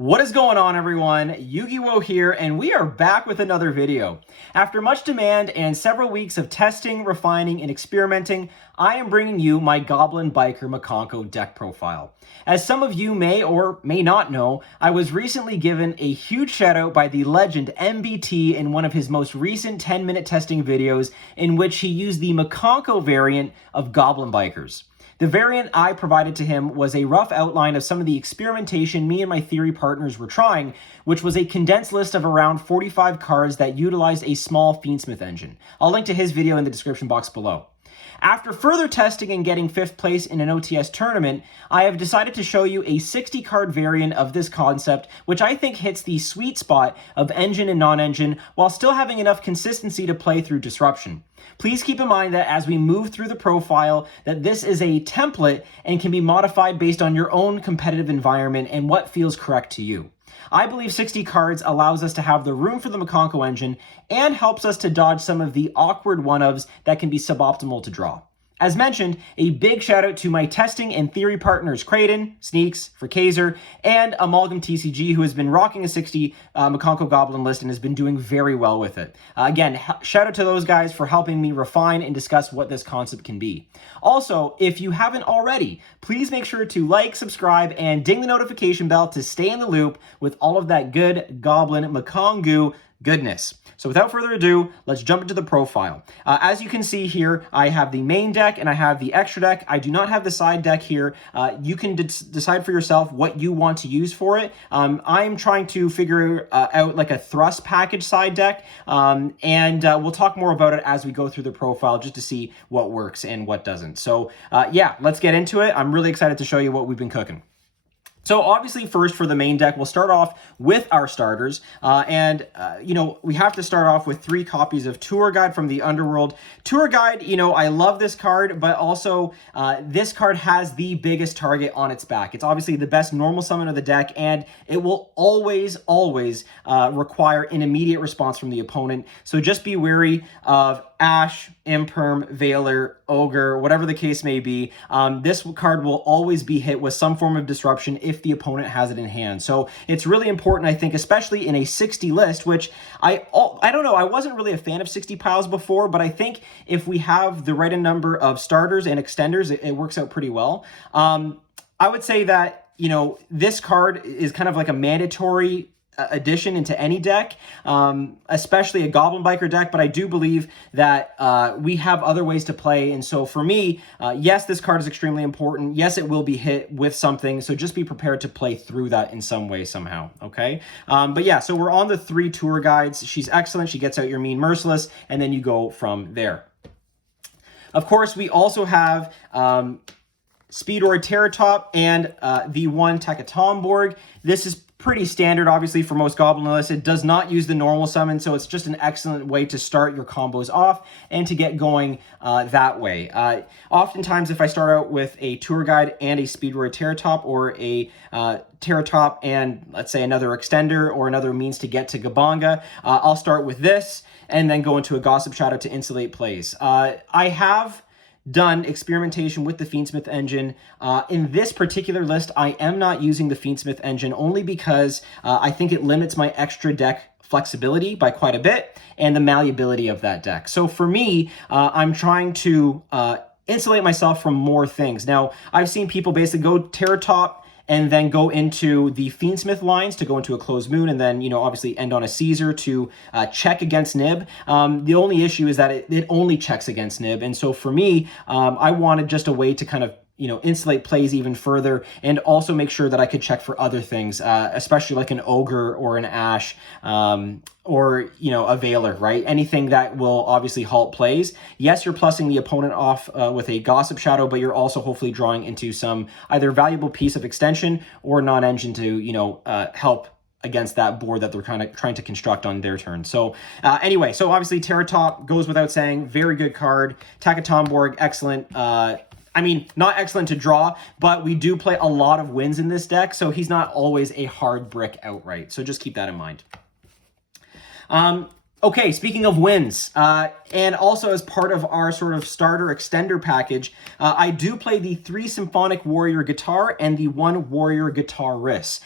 What is going on, everyone? Yu-Gi-Oh here, and we are back with another video. After much demand and several weeks of testing, refining, and experimenting, I am bringing you my Goblin Biker Mikanko deck profile. As some of you may or may not know, I was recently given a huge shout out by the legend MBT in one of his most recent 10-minute testing videos in which he used the Mikanko variant of Goblin Bikers. The variant I provided to him was a rough outline of some of the experimentation me and my theory partners were trying, which was a condensed list of around 45 cards that utilized a small Fiendsmith engine. I'll link to his video in the description box below. After further testing and getting 5th place in an OTS tournament, I have decided to show you a 60-card variant of this concept, which I think hits the sweet spot of engine and non-engine while still having enough consistency to play through disruption. Please keep in mind that as we move through the profile, that this is a template and can be modified based on your own competitive environment and what feels correct to you. I believe 60 cards allows us to have the room for the Mikanko engine and helps us to dodge some of the awkward one-ofs that can be suboptimal to draw. As mentioned, a big shout out to my testing and theory partners Creighton, Sneaks, Frakazer, and Amalgam TCG, who has been rocking a 60 Mikanko Goblin list and has been doing very well with it. Again, shout out to those guys for helping me refine and discuss what this concept can be. Also, if you haven't already, please make sure to like, subscribe, and ding the notification bell to stay in the loop with all of that good Goblin Mikankguu goodness. So without further ado, let's jump into the profile. As you can see here, I have the main deck and I have the extra deck. I do not have the side deck here. You can decide for yourself what you want to use for it. I'm trying to figure out like a thrust package side deck, and we'll talk more about it as we go through the profile just to see what works and what doesn't. So yeah, let's get into it. I'm really excited to show you what we've been cooking. So obviously first for the main deck, we'll start off with our starters. You know, we have to start off with 3 copies of Tour Guide from the Underworld. Tour Guide, you know, I love this card, but also this card has the biggest target on its back. It's obviously the best normal summon of the deck, and it will always require an immediate response from the opponent. So just be wary of Ash, Imperm, Veiler, Ogre, whatever the case may be. This card will always be hit with some form of disruption if the opponent has it in hand. So it's really important, I think, especially in a 60 list, which I don't know, I wasn't really a fan of 60 piles before, but I think if we have the right number of starters and extenders, it works out pretty well. I would say that, you know, this card is kind of like a mandatory addition into any deck, especially a Goblin Biker deck, but I do believe that we have other ways to play, and so for me, yes, this card is extremely important. Yes, it will be hit with something, so just be prepared to play through that in some way, somehow, okay? But yeah, so we're on the 3 tour guides. She's excellent. She gets out your Mean Merciless, and then you go from there. Of course, we also have Speedroid Terratop and the 1 Takatomborg. This is pretty standard, obviously, for most Goblin lists. It does not use the normal summon, so it's just an excellent way to start your combos off and to get going that way. Oftentimes, if I start out with a Tour Guide and a Speedroid Terratop, or a Terratop and, let's say, another Extender or another means to get to Gabanga, I'll start with this and then go into a Gossip Shadow to insulate plays. I have done experimentation with the Fiendsmith engine. In this particular list, I am not using the Fiendsmith engine only because I think it limits my extra deck flexibility by quite a bit and the malleability of that deck. So for me, I'm trying to insulate myself from more things. Now, I've seen people basically go Terratop and then go into the Fiendsmith lines to go into a Closed Moon, and then, you know, obviously end on a Caesar to check against Nib. The only issue is that it only checks against Nib, and so for me, I wanted just a way to kind of, you know, insulate plays even further and also make sure that I could check for other things, especially like an Ogre or an Ash, or, you know, a Veiler, right? Anything that will obviously halt plays. Yes, you're plussing the opponent off with a Gossip Shadow, but you're also hopefully drawing into some either valuable piece of extension or non-engine to, you know, help against that board that they're kind of trying to construct on their turn. So anyway, so obviously Terratop goes without saying, very good card. Takatomborg, excellent. I mean, not excellent to draw, but we do play a lot of wins in this deck, so he's not always a hard brick outright. So just keep that in mind. Okay, speaking of wins, and also as part of our sort of starter extender package, I do play the 3 Symphonic Warrior guitar and the 1 Warrior guitar wrist.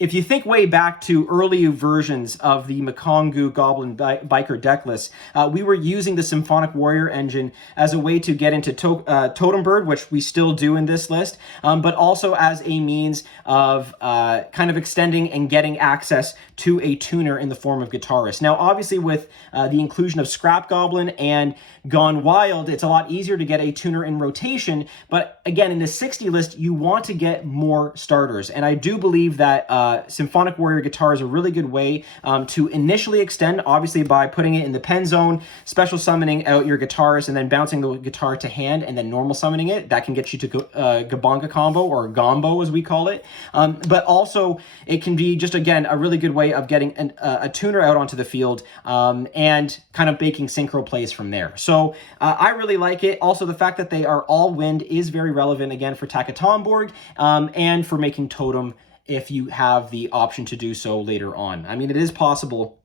if you think way back to early versions of the Mikankguu Goblin Biker decklist, we were using the Symphonic Warrior engine as a way to get into Totem Bird, which we still do in this list, but also as a means of kind of extending and getting access to a tuner in the form of Guitarist. Now, obviously, with the inclusion of Scrap Goblin and Gone Wild, it's a lot easier to get a tuner in rotation, but again, in the 60 list, you want to get more starters, and I do believe that Symphonic Warrior guitar is a really good way to initially extend, obviously by putting it in the pen zone, special summoning out your Guitarist, and then bouncing the guitar to hand, and then normal summoning it. That can get you to Gabonga combo, or Gombo as we call it. But also, it can be just, again, a really good way of getting a tuner out onto the field and kind of making synchro plays from there. So I really like it. Also, the fact that they are all wind is very relevant, again, for Takatomborg and for making Totem if you have the option to do so later on. I mean, it is possible,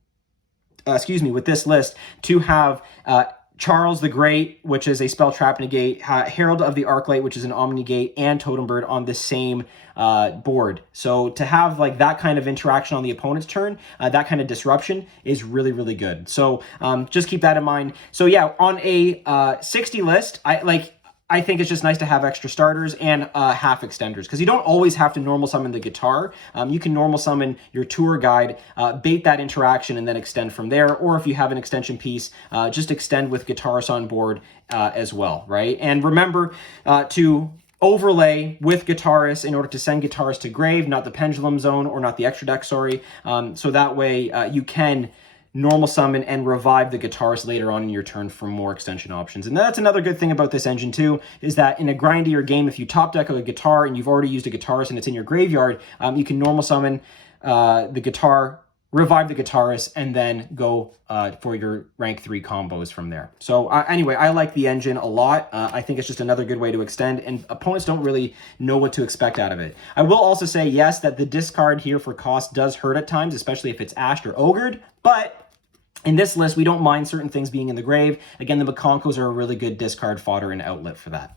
with this list, to have Charles the Great, which is a spell trap negate, Herald of the Arclight, which is an omni negate, and Totem Bird on the same board. So to have like that kind of interaction on the opponent's turn, that kind of disruption is really, really good. So just keep that in mind. So yeah, on a 60 list, I think it's just nice to have extra starters and half extenders, because you don't always have to normal summon the guitar. You can normal summon your tour guide, bait that interaction, and then extend from there. Or if you have an extension piece, just extend with Guitarist on board as well, right? And remember to overlay with Guitarist in order to send Guitarist to grave, not the Pendulum Zone, or not the extra deck, sorry. So that way you can normal summon and revive the Guitarist later on in your turn for more extension options. And that's another good thing about this engine too, is that in a grindier game, if you top deck a guitar and you've already used a Guitarist and it's in your graveyard, you can normal summon the guitar, revive the Guitarist, and then go for your rank 3 combos from there. So anyway, I like the engine a lot. I think it's just another good way to extend, and opponents don't really know what to expect out of it. I will also say, yes, that the discard here for cost does hurt at times, especially if it's ashed or ogred, but in this list, we don't mind certain things being in the grave. Again, the Mikankos are a really good discard fodder and outlet for that.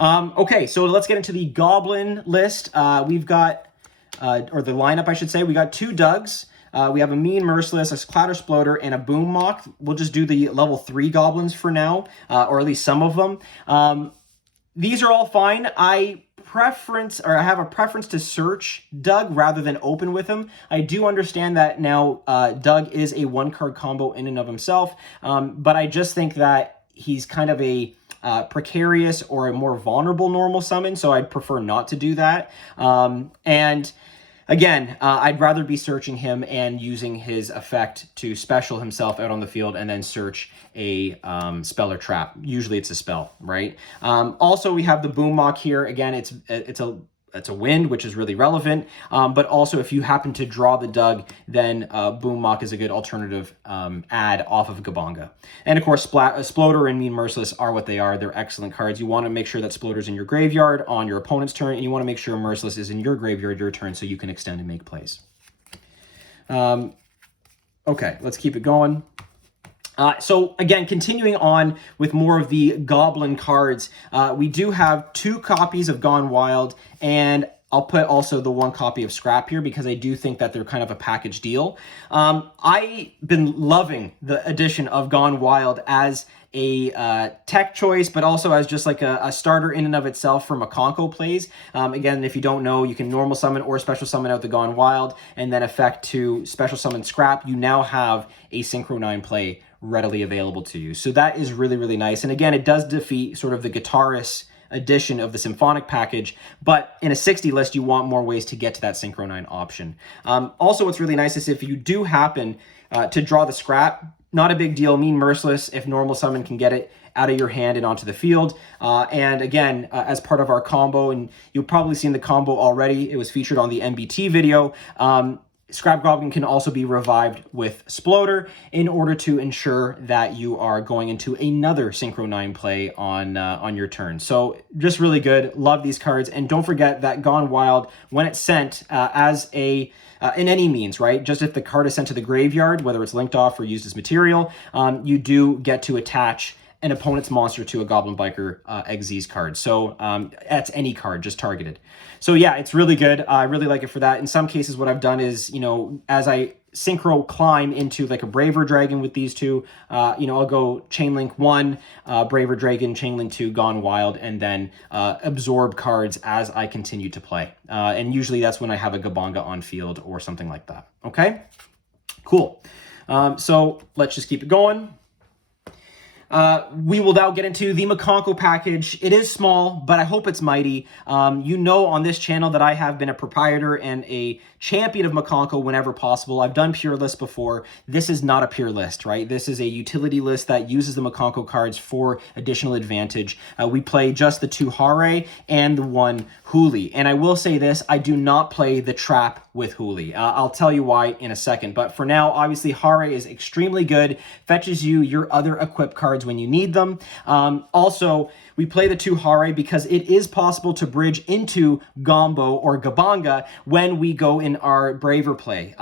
Okay, so let's get into the Goblin list. We've got, or the lineup, I should say. We got 2 Dougs. We have a Mean Merciless, a Clatter Sploder, and a Boom Mock. We'll just do the level 3 Goblins for now, or at least some of them. These are all fine. I have a preference to search Doug rather than open with him. I do understand that now Doug is a 1-card combo in and of himself, but I just think that he's kind of a precarious or a more vulnerable normal summon, so I'd prefer not to do that. And again, I'd rather be searching him and using his effect to special himself out on the field and then search a spell or trap. Usually it's a spell, right? Also, we have the Boom Mock here. Again, it's a wind, which is really relevant. But also, if you happen to draw the Doug, then Boom Mock is a good alternative add off of Gabonga. And of course, Sploder and Mean Merciless are what they are. They're excellent cards. You want to make sure that Sploder's in your graveyard on your opponent's turn, and you want to make sure Merciless is in your graveyard your turn so you can extend and make plays. Okay, let's keep it going. So again, continuing on with more of the Goblin cards, we do have 2 copies of Gone Wild, and I'll put also the 1 copy of Scrap here because I do think that they're kind of a package deal. I've been loving the addition of Gone Wild as a tech choice, but also as just like a starter in and of itself for Mikanko plays. Again, if you don't know, you can normal summon or special summon out the Gone Wild, and then effect to special summon Scrap. You now have a Synchro 9 play readily available to you. So that is really, really nice. And again, it does defeat sort of the Guitarist edition of the Symphonic package, but in a 60 list, you want more ways to get to that Synchro 9 option. Also, what's really nice is if you do happen to draw the Scrap, not a big deal. Mean Merciless, if normal summon can get it out of your hand and onto the field. And again, as part of our combo, and you'll probably seen the combo already, it was featured on the MBT video, Scrap Goblin can also be revived with Sploder in order to ensure that you are going into another Synchro 9 play on your turn. So just really good. Love these cards. And don't forget that Gone Wild, when it's sent as a in any means, right? Just if the card is sent to the graveyard, whether it's linked off or used as material, you do get to attach an opponent's monster to a Goblin Biker Xyz card. So that's any card, just targeted. So yeah, it's really good. I really like it for that. In some cases, what I've done is, you know, as I synchro climb into like a Braver Dragon with these two, you know, I'll go Chainlink 1, Braver Dragon, Chainlink 2, Gone Wild, and then absorb cards as I continue to play. And usually that's when I have a Gabanga on field or something like that. Okay, cool. So let's just keep it going. We will now get into the Mikanko package. It is small, but I hope it's mighty. You know on this channel that I have been a proprietor and a champion of Mikanko whenever possible. I've done pure lists before. This is not a pure list, right? This is a utility list that uses the Mikanko cards for additional advantage. We play just the 2 Hare and the 1 Huli. And I will say this, I do not play the trap with Huli. I'll tell you why in a second. But for now, obviously, Hare is extremely good, fetches you your other equip cards when you need them. Also, we play the 2 Hare because it is possible to bridge into Gombo or Gabanga when we go in our Braver play.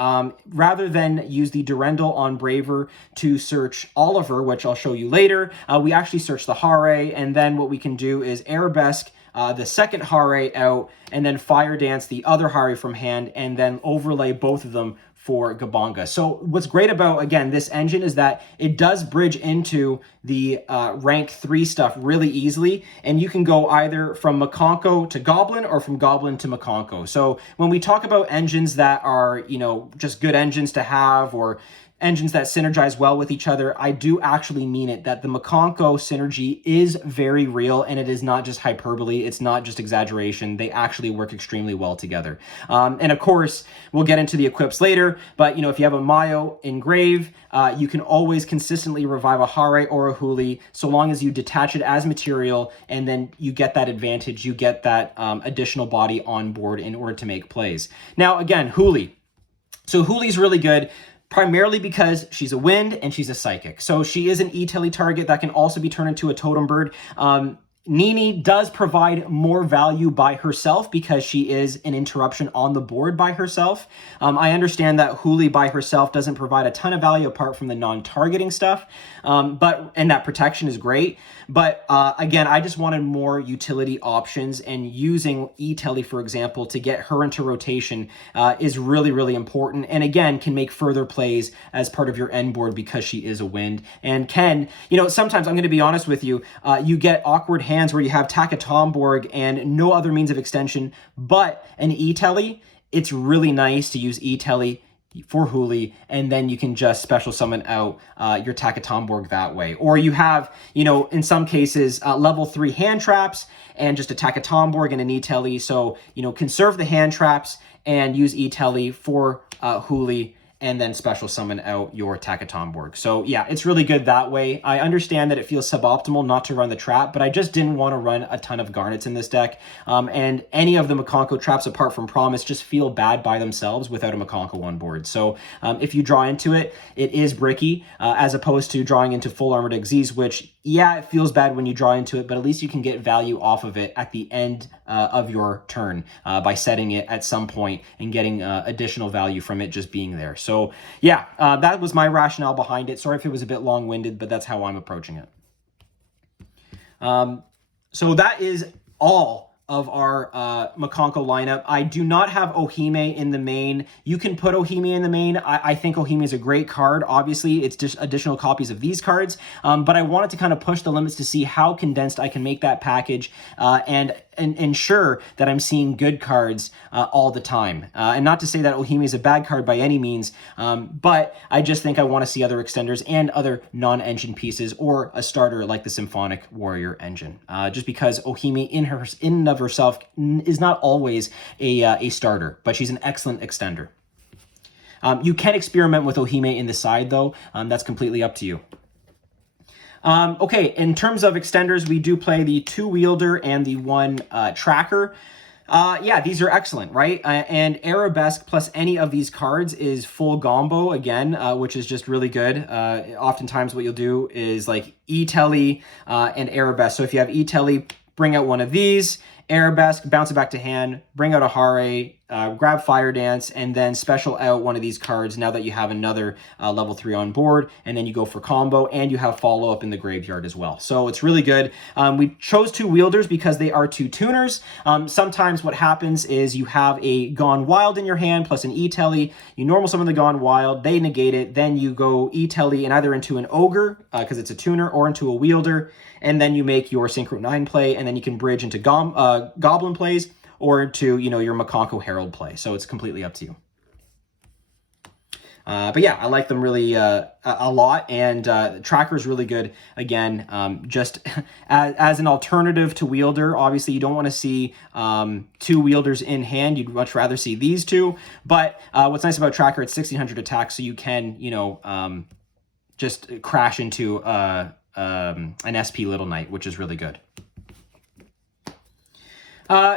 Rather than use the Durendal on Braver to search Oliver, which I'll show you later, we actually search the Hare, and then what we can do is Arabesque the second Hare out, and then Fire Dance the other Hare from hand, and then overlay both of them for Gabanga. So what's great about, again, this engine is that it does bridge into the rank 3 stuff really easily, and you can go either from Mikanko to Goblin or from Goblin to Mikanko. So when we talk about engines that are, you know, just good engines to have, or engines that synergize well with each other, I do actually mean it, that the Mikanko synergy is very real, and it is not just hyperbole, it's not just exaggeration. They actually work extremely well together. And of course, we'll get into the equips later, but you know, if you have a Mayo engrave, you can always consistently revive a Hare or a Huli, so long as you detach it as material, and then you get that advantage, you get that additional body on board in order to make plays. Now, again, Huli. So Huli's really good, primarily because she's a wind and she's a psychic. So she is an E-Telly target that can also be turned into a totem bird. Nini does provide more value by herself because she is an interruption on the board by herself. I understand that Huli by herself doesn't provide a ton of value apart from the non-targeting stuff, and that protection is great. But again, I just wanted more utility options, and using E-Telly, for example, to get her into rotation is really, really important. And again, can make further plays as part of your end board because she is a wind. And can, you know, sometimes, I'm going to be honest with you, you get awkward hands where you have Takatomborg and no other means of extension but an E-Telly. It's really nice to use E-Telly for Huli, and then you can just special summon out your Takatomborg that way. Or you have, you know, in some cases, level 3 hand traps and just a Takatomborg and an E-Telly. So, you know, conserve the hand traps and use E-Telly for Huli, and then special summon out your Takatomborg. So yeah, it's really good that way. I understand that it feels suboptimal not to run the trap, but I just didn't want to run a ton of Garnets in this deck. And any of the Mikanko traps apart from Promise just feel bad by themselves without a Mikanko on board. So if you draw into it, it is bricky, as opposed to drawing into full armored Xyz, which, yeah, it feels bad when you draw into it, but at least you can get value off of it at the end of your turn by setting it at some point and getting additional value from it just being there. So yeah, that was my rationale behind it. Sorry if it was a bit long-winded, but that's how I'm approaching it. So that is all of our Mikanko lineup. I do not have Ohime in the main. You can put Ohime in the main. I think Ohime is a great card. Obviously, it's just additional copies of these cards, but I wanted to kind of push the limits to see how condensed I can make that package and ensure that I'm seeing good cards all the time. And not to say that Ohime is a bad card by any means, but I just think I want to see other extenders and other non-engine pieces, or a starter like the Symphonic Warrior engine. Just because Ohime in and of herself is not always a starter, but she's an excellent extender. You can experiment with Ohime in the side, though. That's completely up to you. Okay, in terms of extenders, we do play the 2-wielder and the 1 tracker. Yeah, these are excellent, right? And Arabesque plus any of these cards is full Gombo again, which is just really good. Oftentimes what you'll do is like E-Telly and Arabesque. So if you have E-Telly, bring out one of these. Arabesque, bounce it back to hand, bring out a Hare, grab Fire Dance, and then special out one of these cards now that you have another level 3 on board, and then you go for combo, and you have follow-up in the graveyard as well. So it's really good. We chose 2 wielders because they are 2 tuners. Sometimes what happens is you have a Gone Wild in your hand plus an E-Telly. You normal summon the Gone Wild, they negate it, then you go E-Telly and either into an Ogre, because it's a tuner, or into a wielder, and then you make your Synchro 9 play, and then you can bridge into Goblin plays, or into, you know, your Mikanko Herald play. So it's completely up to you. But yeah, I like them really a lot, and the tracker is really good. Again, just as an alternative to wielder. Obviously, you don't want to see 2 wielders in hand. You'd much rather see these 2. But what's nice about tracker, it's 1600 attack, so you can, you know, just crash into an SP Little Knight, which is really good.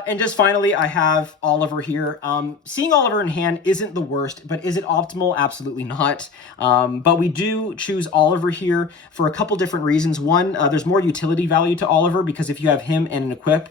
And just finally, I have Oliver here. Seeing Oliver in hand isn't the worst, but is it optimal? Absolutely not. But we do choose Oliver here for a couple different reasons. One, there's more utility value to Oliver, because if you have him and an equip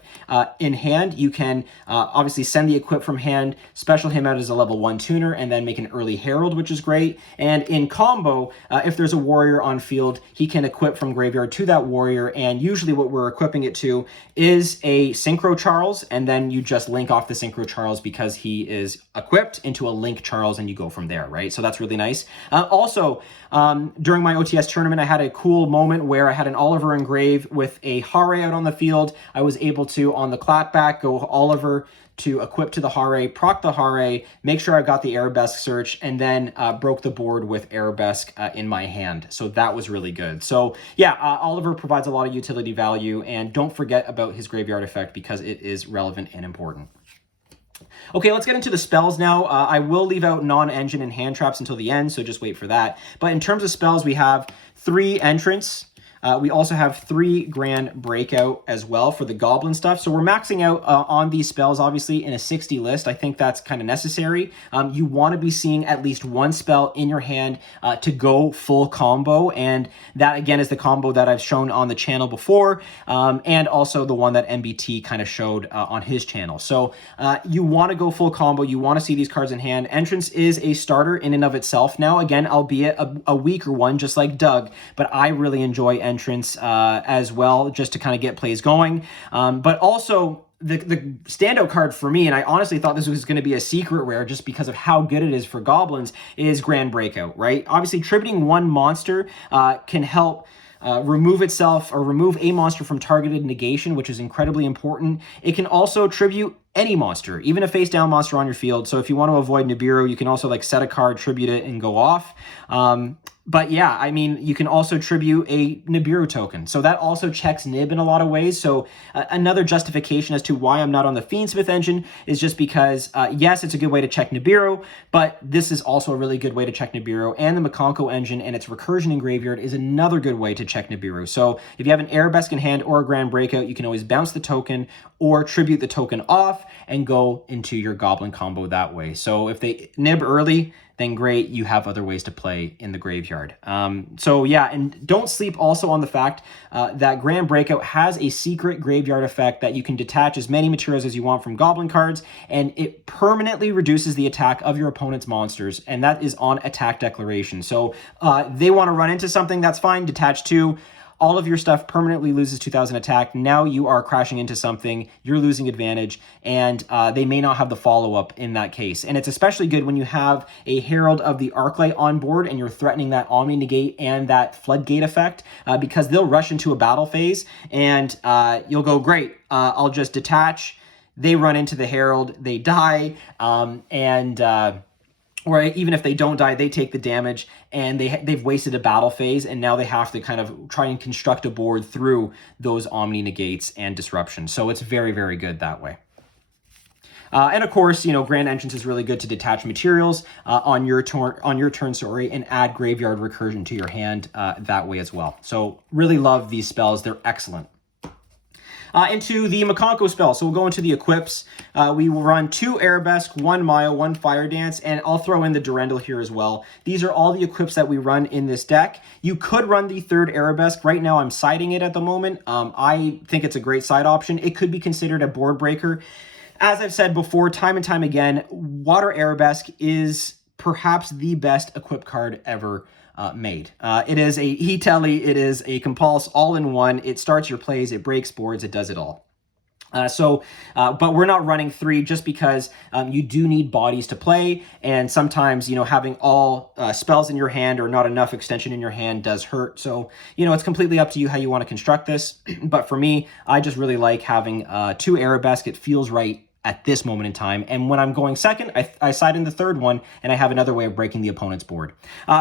in hand, you can obviously send the equip from hand, special him out as a level 1 tuner, and then make an early Herald, which is great. And in combo, if there's a warrior on field, he can equip from graveyard to that warrior, and usually what we're equipping it to is a Synchro Charles, and then you just link off the Synchro Charles because he is equipped into a Link Charles, and you go from there, right? So that's really nice. Also, during my OTS tournament, I had a cool moment where I had an Oliver engrave with a Hare out on the field. I was able to, on the clapback, go Oliver to equip to the Hare, proc the Hare, make sure I got the Arabesque search, and then broke the board with Arabesque in my hand. So that was really good. So yeah, Oliver provides a lot of utility value, and don't forget about his graveyard effect because it is relevant and important. Okay, let's get into the spells now. I will leave out non-engine and hand traps until the end, so just wait for that. But in terms of spells, we have 3 entrance. We also have 3 Grand Breakout as well for the Goblin stuff. So we're maxing out on these spells, obviously, in a 60 list. I think that's kind of necessary. You want to be seeing at least 1 spell in your hand to go full combo. And that, again, is the combo that I've shown on the channel before, and also the one that MBT kind of showed on his channel. So you want to go full combo. You want to see these cards in hand. Entrance is a starter in and of itself now. Again, albeit a weaker one, just like Doug, but I really enjoy entrance as well, just to kind of get plays going. But also the standout card for me, and I honestly thought this was going to be a secret rare just because of how good it is for goblins, is Grand Breakout, right? Obviously, tributing 1 monster can help remove itself or remove a monster from targeted negation, which is incredibly important. It can also tribute any monster, even a face down monster on your field. So if you want to avoid Nibiru, you can also like set a card, tribute it, and go off. But yeah, I mean, you can also tribute a Nibiru token. So that also checks Nib in a lot of ways. So another justification as to why I'm not on the Fiendsmith engine is just because, yes, it's a good way to check Nibiru, but this is also a really good way to check Nibiru. And the Mikanko engine and its recursion in graveyard is another good way to check Nibiru. So if you have an Arabesque in hand or a Grand Breakout, you can always bounce the token or tribute the token off and go into your Goblin combo that way. So if they Nib early, then great, you have other ways to play in the graveyard. So yeah, and don't sleep also on the fact that Grand Breakout has a secret graveyard effect that you can detach as many materials as you want from Goblin cards, and it permanently reduces the attack of your opponent's monsters, and that is on attack declaration. So they want to run into something, that's fine, detach 2. All of your stuff permanently loses 2,000 attack. Now you are crashing into something, you're losing advantage, and they may not have the follow-up in that case. And it's especially good when you have a Herald of the Arclight on board and you're threatening that Omni Negate and that Floodgate effect, because they'll rush into a battle phase, and you'll go, great, I'll just detach. They run into the Herald, they die, or even if they don't die, they take the damage, and they've wasted a battle phase, and now they have to kind of try and construct a board through those Omni Negates and disruptions. So it's very, very good that way. And of course, you know, Grand Entrance is really good to detach materials on your turn, and add Graveyard Recursion to your hand that way as well. So really love these spells; they're excellent. Into the Mikanko spell. So we'll go into the equips. We will run 2 Arabesque, 1 Mayo, 1 Fire Dance, and I'll throw in the Durendal here as well. These are all the equips that we run in this deck. You could run the 3rd Arabesque. Right now I'm siding it at the moment. I think it's a great side option. It could be considered a board breaker. as I've said before, time and time again, Water Arabesque is perhaps the best equip card ever made. It is a He-Telly, it is a Compulse all-in-one. It starts your plays, it breaks boards, it does it all. But we're not running 3 just because you do need bodies to play, and sometimes, you know, having all spells in your hand or not enough extension in your hand does hurt. So, you know, it's completely up to you how you want to construct this. But for me, I just really like having 2 Arabesque. It feels right at this moment in time. And when I'm going second, I side in the third one, and I have another way of breaking the opponent's board.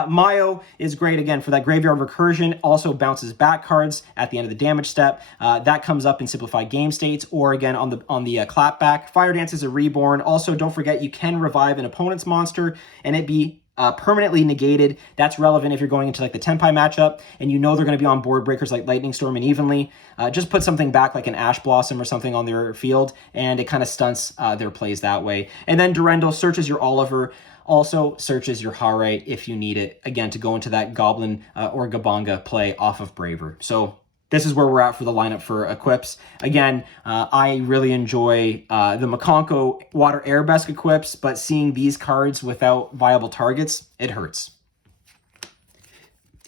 Mayo is great, again, for that graveyard recursion. Also bounces back cards at the end of the damage step. That comes up in simplified game states, or again on the clapback. Fire Dance is a reborn. Also, don't forget, you can revive an opponent's monster and it be permanently negated. That's relevant if you're going into like the Tenpai matchup and you know they're going to be on board breakers like Lightning Storm and Evenly. Just put something back like an Ash Blossom or something on their field, and it kind of stunts their plays that way. And then Durendal searches your Oliver, also searches your Hare if you need it, again, to go into that Goblin or Gabanga play off of Braver. So this is where we're at for the lineup for equips. Again, I really enjoy the Mikanko Water Arabesque equips, but seeing these cards without viable targets, it hurts.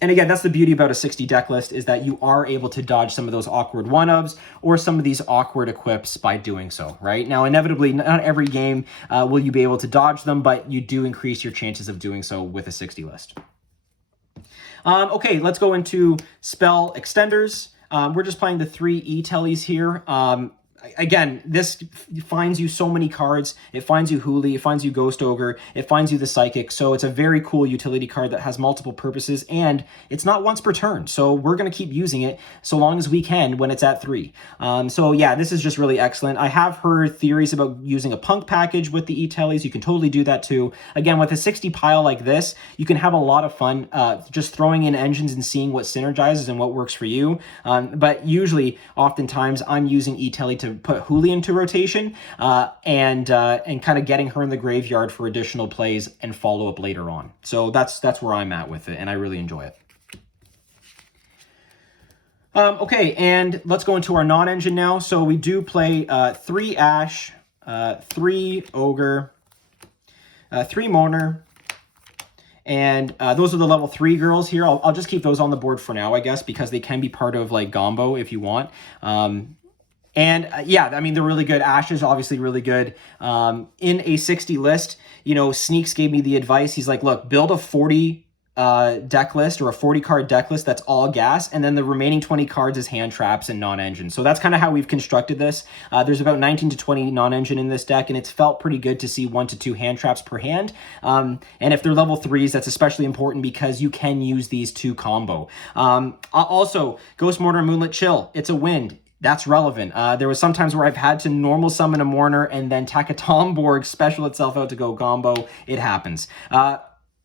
And again, that's the beauty about a 60 deck list, is that you are able to dodge some of those awkward one-ofs or some of these awkward equips by doing so, right? Now, inevitably, not every game will you be able to dodge them, but you do increase your chances of doing so with a 60 list. Okay, let's go into spell extenders. We're just playing the 3 E-Tellys here. Again, this finds you so many cards. It finds you Huli, it finds you Ghost Ogre, it finds you the Psychic. So it's a very cool utility card that has multiple purposes, and it's not once per turn. So we're going to keep using it so long as we can when it's at 3. So yeah, this is just really excellent. I have heard theories about using a Punk package with the E-Tellys. You can totally do that too. Again, with a 60 pile like this, you can have a lot of fun just throwing in engines and seeing what synergizes and what works for you. But usually, oftentimes, I'm using E-Telly to put Huli into rotation and kind of getting her in the graveyard for additional plays and follow up later on. So that's where I'm at with it, and I really enjoy it. Okay, and let's go into our non-engine now. So we do play 3 Ash, 3 Ogre, 3 Mourner, and those are the level 3 girls here. I'll just keep those on the board for now, I guess, because they can be part of like Gombo if you want. And yeah, I mean, they're really good. Ash is obviously really good. In a 60 list, you know, Sneaks gave me the advice. He's like, look, build a 40 deck list or a 40 card deck list that's all gas, and then the remaining 20 cards is hand traps and non-engine. So that's kind of how we've constructed this. There's about 19 to 20 non-engine in this deck, and it's felt pretty good to see 1 to 2 hand traps per hand. And if they're level 3s, that's especially important because you can use these to combo. Also, Ghost Mourner, Moonlit Chill, it's a wind. That's relevant. There was some times where I've had to normal summon a Mourner and then Takatomborg special itself out to go Gombo. It happens.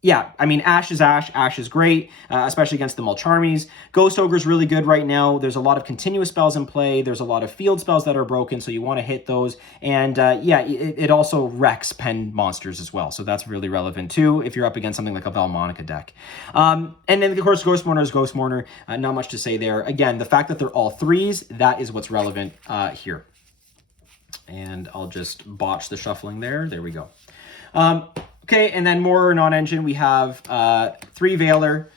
Yeah, I mean, Ash is Ash. Ash is great, especially against the Mulcharmies. Ghost Ogre is really good right now. There's a lot of continuous spells in play. There's a lot of field spells that are broken, so you want to hit those. And yeah, it also wrecks pen monsters as well, so that's really relevant too if you're up against something like a Valmonica deck. And then, of course, Ghost Mourner is Ghost Mourner. Not much to say there. Again, the fact that they're all 3s, that is what's relevant here. And I'll just botch the shuffling there. There we go. Okay, and then more non-engine, we have 3 Veiler.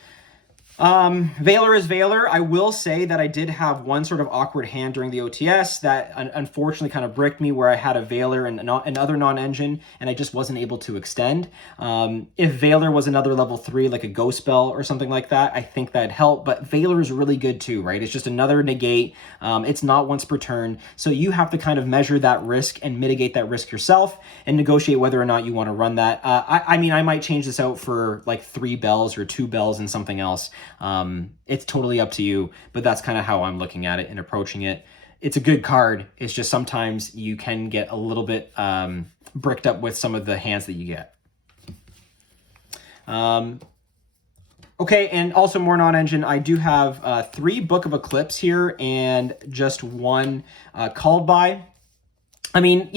Veiler is Veiler. I will say that I did have one sort of awkward hand during the OTS that unfortunately kind of bricked me, where I had a Veiler and another non-engine, and I just wasn't able to extend. If Veiler was another level 3, like a Ghost Spell or something like that, I think that'd help, but Veiler is really good too, right? It's just another negate. It's not once per turn, so you have to kind of measure that risk and mitigate that risk yourself and negotiate whether or not you want to run that. I mean, I might change this out for like 3 bells or 2 bells and something else. It's totally up to you, but that's kind of how I'm looking at it and approaching it. It's a good card. It's just sometimes you can get a little bit bricked up with some of the hands that you get. Okay, and also more non-engine. I do have 3 Book of Eclipse here and just 1 Called By. I mean,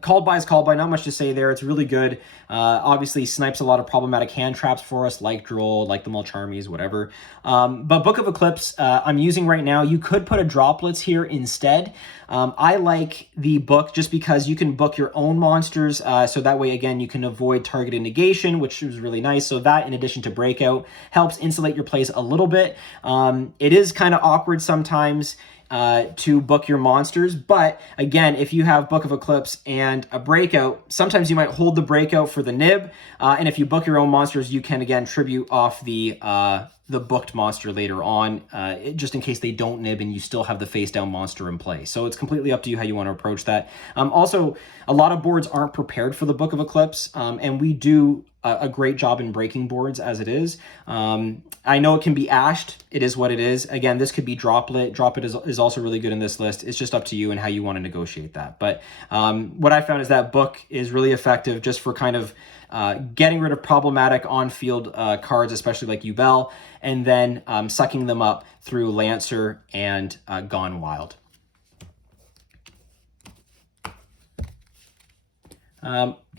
called by is called by. Not much to say there. It's really good. Obviously, snipes a lot of problematic hand traps for us, like Droll, like the Mulcharmies, whatever. But Book of Eclipse, I'm using right now. You could put a Droplets here instead. I like the book just because you can book your own monsters. So that way, again, you can avoid targeted negation, which is really nice. So that, in addition to Breakout, helps insulate your plays a little bit. It is kind of awkward sometimes to book your monsters. But again, if you have Book of Eclipse and a Breakout, sometimes you might hold the Breakout for the nib. And if you book your own monsters, you can, again, tribute off the booked monster later on, just in case they don't nib and you still have the face down monster in play. So it's completely up to you how you want to approach that. Also, a lot of boards aren't prepared for the Book of Eclipse, and we do a great job in breaking boards as it is. I know it can be ashed. It is what it is. Again, this could be Droplet. Droplet is also really good in this list. It's just up to you and how you want to negotiate that. But what I found is that book is really effective just for kind of getting rid of problematic on-field cards, especially like Yubel, and then sucking them up through Lancer and Gone Wild.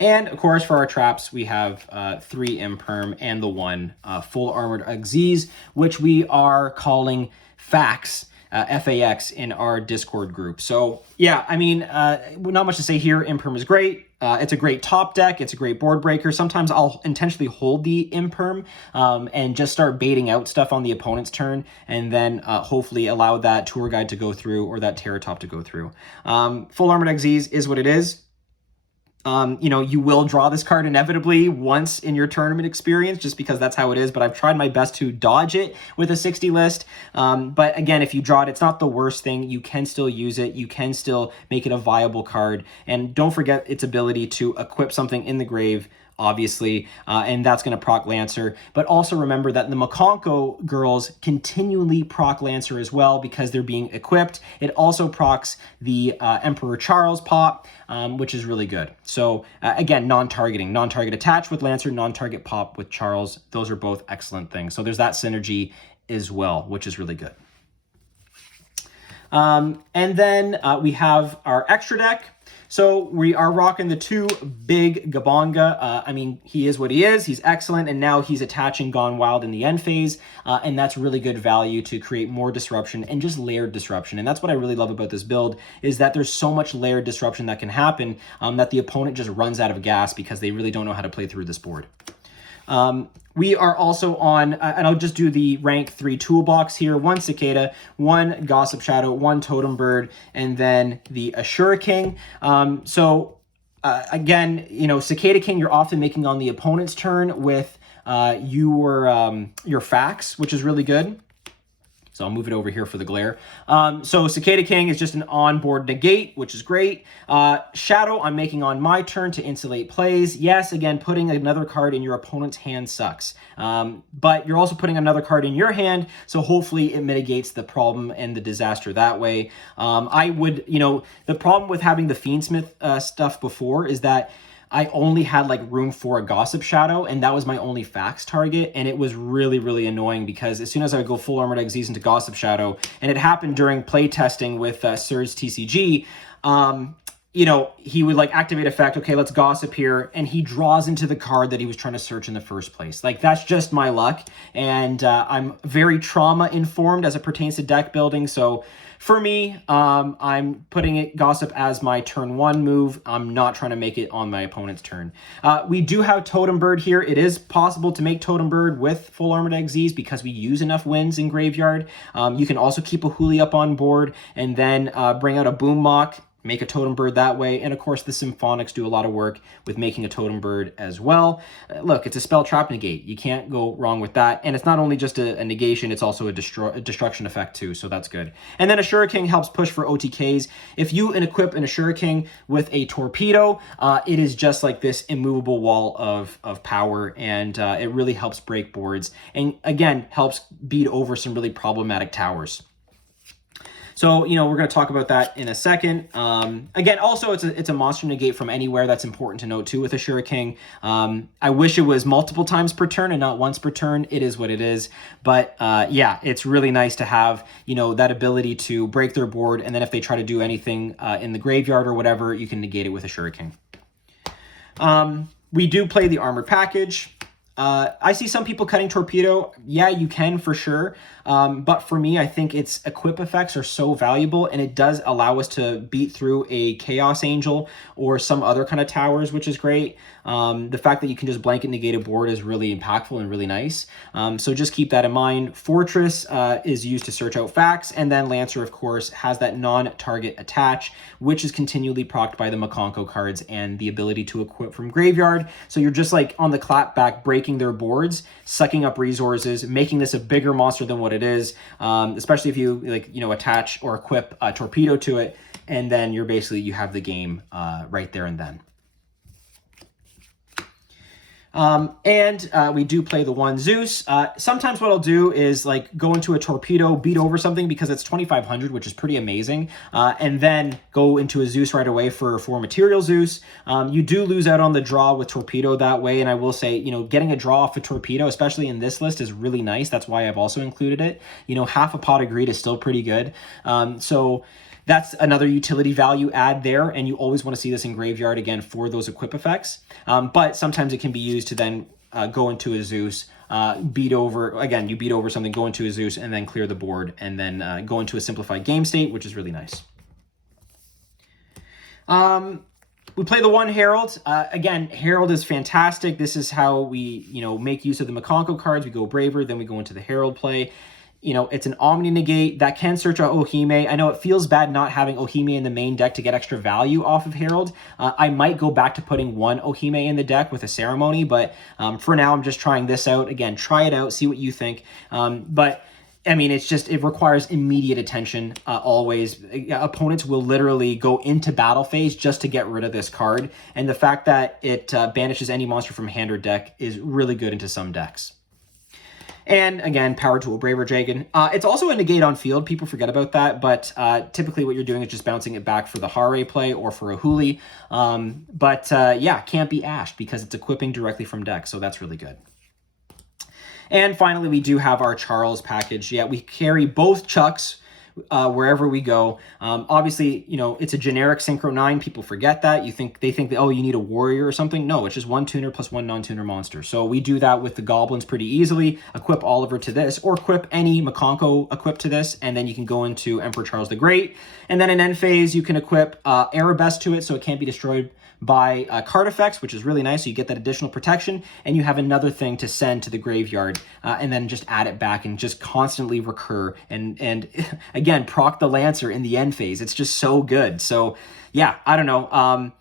And of course, for our traps, we have 3 Imperm and the 1 full armored Xyz, which we are calling Fax. FAX in our Discord group. So yeah, I mean, not much to say here. Imperm is great. It's a great top deck. It's a great board breaker. Sometimes I'll intentionally hold the Imperm and just start baiting out stuff on the opponent's turn, and then hopefully allow that tour guide to go through or that Terratop to go through. Full armored Xyz is what it is. You will draw this card inevitably once in your tournament experience, just because that's how it is, but I've tried my best to dodge it with a 60 list. But again, if you draw it, it's not the worst thing. You can still use it. You can still make it a viable card. And don't forget its ability to equip something in the grave, obviously, and that's going to proc Lancer. But also remember that the Mikanko girls continually proc Lancer as well because they're being equipped. It also procs the Emperor Charles pop, which is really good. So again, non-targeting, non-target attach with Lancer, non-target pop with Charles. Those are both excellent things. So there's that synergy as well, which is really good. And then we have our extra deck. So we are rocking the 2 big Gabonga. I mean, he is what he is. He's excellent. And now he's attaching Gone Wild in the end phase. And that's really good value to create more disruption and just layered disruption. And that's what I really love about this build, is that there's so much layered disruption that can happen that the opponent just runs out of gas because they really don't know how to play through this board. We are also on, and I'll just do the rank 3 toolbox here, 1 Cicada, 1 Gossip Shadow, 1 Totem Bird, and then the Ashura King. Again, Cicada King, you're often making on the opponent's turn with your Fax, which is really good. So I'll move it over here for the glare. So Cicada King is just an onboard negate, which is great. Shadow I'm making on my turn to insulate plays. Yes, again, putting another card in your opponent's hand sucks. But you're also putting another card in your hand, so hopefully it mitigates the problem and the disaster that way. The problem with having the Fiendsmith stuff before is that I only had room for a Gossip Shadow, and that was my only Fax target, and it was really, really annoying because as soon as I would go full Armored Xyz into Gossip Shadow, and it happened during play testing with Surge TCG, he would activate effect, okay, let's Gossip here, and he draws into the card that he was trying to search in the first place. That's just my luck, and I'm very trauma-informed as it pertains to deck building, so for me, I'm putting it Gossip as my turn 1 move. I'm not trying to make it on my opponent's turn. We do have Totem Bird here. It is possible to make Totem Bird with full Armored Xyz because we use enough wins in Graveyard. You can also keep a Huli up on board and then bring out a Boom Mock, make a Totem Bird that way. And of course, the Symphonics do a lot of work with making a Totem Bird as well. Look, it's a spell trap negate. You can't go wrong with that. And it's not only just a negation, it's also a destruction effect too, so that's good. And then Ashura King helps push for OTKs. If you equip an Ashura King with a Torpedo, it is just like this immovable wall of power, and it really helps break boards. And again, helps beat over some really problematic towers. So, you know, we're going to talk about that in a second. Again, also, it's a monster negate from anywhere. That's important to note, too, with a Shuriken. I wish it was multiple times per turn and not once per turn. It is what it is. But, yeah, it's really nice to have, you know, that ability to break their board. And then if they try to do anything in the graveyard or whatever, you can negate it with a Shuriken. We do play the armored package. I see some people cutting Torpedo. Yeah, you can for sure. But for me, I think its equip effects are so valuable, and it does allow us to beat through a Chaos Angel or some other kind of towers, which is great. The fact that you can just blanket negate a board is really impactful and really nice. So just keep that in mind. Fortress is used to search out facts, and then Lancer, of course, has that non-target attach, which is continually procced by the Mikanko cards and the ability to equip from graveyard. So you're just like on the clapback, breaking their boards, sucking up resources, making this a bigger monster than what it is, especially if you attach or equip a Torpedo to it, and then you have the game right there and then. We do play the one Zeus. Sometimes what I'll do is like go into a Torpedo, beat over something because it's 2,500, which is pretty amazing, and then go into a Zeus right away for material Zeus. You do lose out on the draw with Torpedo that way, and I will say, you know, getting a draw off a Torpedo, especially in this list, is really nice. That's why I've also included it. You know, half a pot of greed is still pretty good. So that's another utility value add there, and you always want to see this in graveyard again for those equip effects. But sometimes it can be used to then go into a Zeus, you beat over something, go into a Zeus, and then clear the board, and then go into a simplified game state, which is really nice. We play the one Herald. Again, Herald is fantastic. This is how we, make use of the Mikanko cards. We go Braver, then we go into the Herald play. You know, it's an Omni Negate that can search out Ohime. I know it feels bad not having Ohime in the main deck to get extra value off of Herald. I might go back to putting one Ohime in the deck with a Ceremony, but for now, I'm just trying this out. Again, try it out, see what you think. But I mean, it requires immediate attention always. Opponents will literally go into battle phase just to get rid of this card. And the fact that it banishes any monster from hand or deck is really good into some decks. And again, Power Tool, Braver Dragon. It's also a negate on field. People forget about that, but typically what you're doing is just bouncing it back for the Hare play or for a Huli. Yeah, can't be ashed because it's equipping directly from deck, so that's really good. And finally, we do have our Charles package. Yeah, we carry both Chucks wherever we go. Obviously, it's a generic Synchro 9. People forget that. They think that, oh, you need a warrior or something. No, it's just one tuner plus one non-tuner monster. So we do that with the goblins pretty easily. Equip Oliver to this, or equip any Mikanko equip to this, and then you can go into Emperor Charles the Great. And then in end phase, you can equip Arabesque to it so it can't be destroyed by card effects, which is really nice. So you get that additional protection, and you have another thing to send to the graveyard, and then just add it back and just constantly recur. And again, proc the Lancer in the end phase. It's just so good. So yeah, I don't know.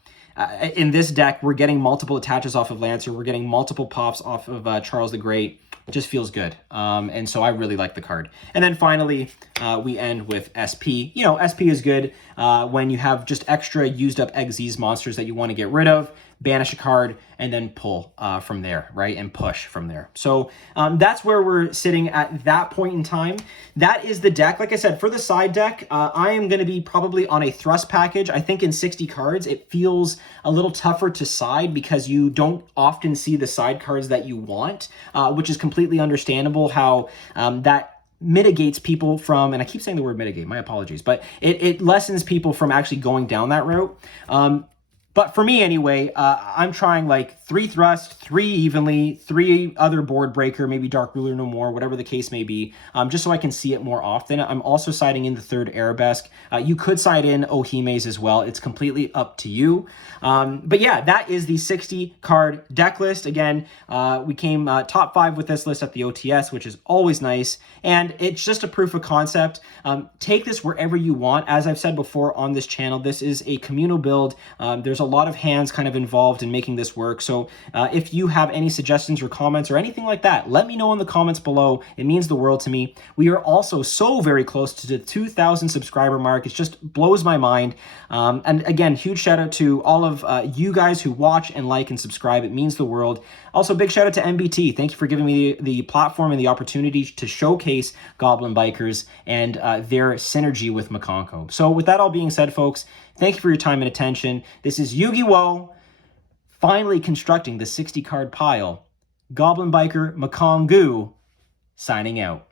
In this deck, we're getting multiple attaches off of Lancer. We're getting multiple pops off of Charles the Great. It just feels good. And so I really like the card. And then finally, we end with SP. SP is good when you have just extra used up Xyz monsters that you want to get rid of, banish a card, and then pull from there, right? And push from there. So that's where we're sitting at that point in time. That is the deck. Like I said, for the side deck, I am going to be probably on a thrust package. I think in 60 cards, it feels a little tougher to side because you don't often see the side cards that you want, which is completely understandable how that mitigates people from, and I keep saying the word mitigate, my apologies, but it lessens people from actually going down that route. But for me anyway, I'm trying like 3 thrust, 3 evenly, 3 other board breaker, maybe Dark Ruler no more, whatever the case may be, just so I can see it more often. I'm also siding in the 3rd Arabesque. You could side in Ohimes as well. It's completely up to you. But yeah, that is the 60 card deck list. Again, we came top 5 with this list at the OTS, which is always nice. And it's just a proof of concept. Take this wherever you want. As I've said before on this channel, this is a communal build. There's a lot of hands kind of involved in making this work. So if you have any suggestions or comments or anything like that, let me know in the comments below. It means the world to me. We are also so very close to the 2,000 subscriber mark. It just blows my mind. And again, huge shout out to all of you guys who watch and like and subscribe. It means the world. Also, big shout out to MBT. Thank you for giving me the platform and the opportunity to showcase Goblin Bikers and their synergy with Mikanko. So with that all being said, folks, thank you for your time and attention. This is Yu-Gi-Oh! Finally constructing the 60 card pile. Goblin Biker Mikankguu signing out.